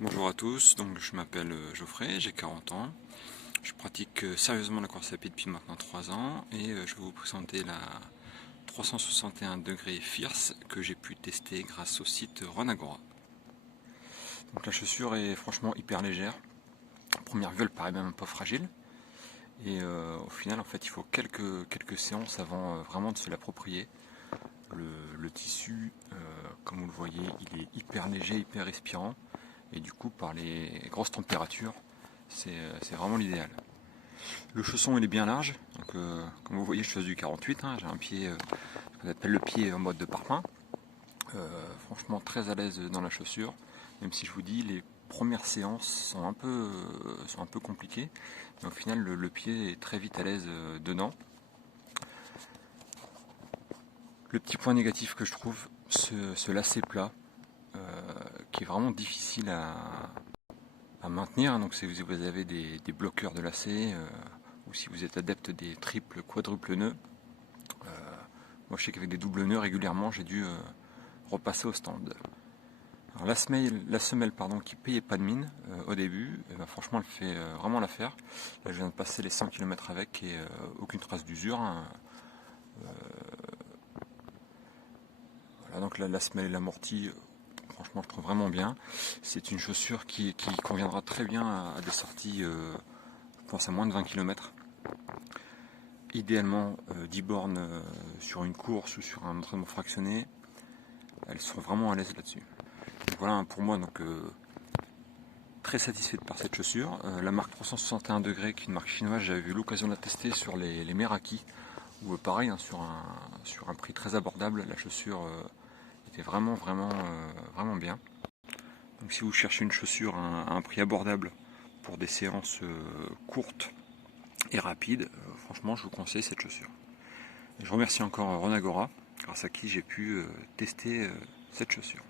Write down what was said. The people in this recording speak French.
Bonjour à tous, donc je m'appelle Geoffrey, j'ai 40 ans. Je pratique sérieusement la course à pied depuis maintenant 3 ans et je vais vous présenter la 361 degrés Fierce que j'ai pu tester grâce au site Runagora. Donc la chaussure est franchement hyper légère. À première vue, elle paraît même un peu fragile. Et au final, en fait, il faut quelques séances avant vraiment de se l'approprier. Le tissu, comme vous le voyez, il est hyper léger, hyper respirant. Et du coup, par les grosses températures, c'est vraiment l'idéal. Le chausson il est bien large, donc comme vous voyez je fais du 48, hein, j'ai un pied, ce qu'on appelle le pied en mode de parpaing. Franchement très à l'aise dans la chaussure, même si je vous dis les premières séances sont un peu compliquées, mais au final le pied est très vite à l'aise dedans. Le petit point négatif que je trouve, ce lacet plat, qui est vraiment difficile à maintenir. Donc si vous avez des bloqueurs de lacets, ou si vous êtes adepte des triples, quadruples nœuds, moi je sais qu'avec des doubles nœuds régulièrement j'ai dû repasser au stand. Alors la semelle pardon, qui payait pas de mine au début, ben, franchement elle fait vraiment l'affaire. Là je viens de passer les 100 km avec et aucune trace d'usure, hein. Voilà, donc la semelle et l'amorti, franchement je trouve vraiment bien. C'est une chaussure qui conviendra très bien à des sorties, je pense à moins de 20 km. Idéalement 10 bornes sur une course ou sur un entraînement fractionné, elles sont vraiment à l'aise là-dessus. Donc voilà pour moi, donc très satisfait par cette chaussure. La marque 361 degrés, qui est une marque chinoise, j'avais eu l'occasion de la tester sur les Meraki, où pareil, hein, sur un prix très abordable, la chaussure était vraiment bien. Donc si vous cherchez une chaussure à un prix abordable pour des séances courtes et rapides, franchement je vous conseille cette chaussure. Et je remercie encore Runagora, grâce à qui j'ai pu tester cette chaussure.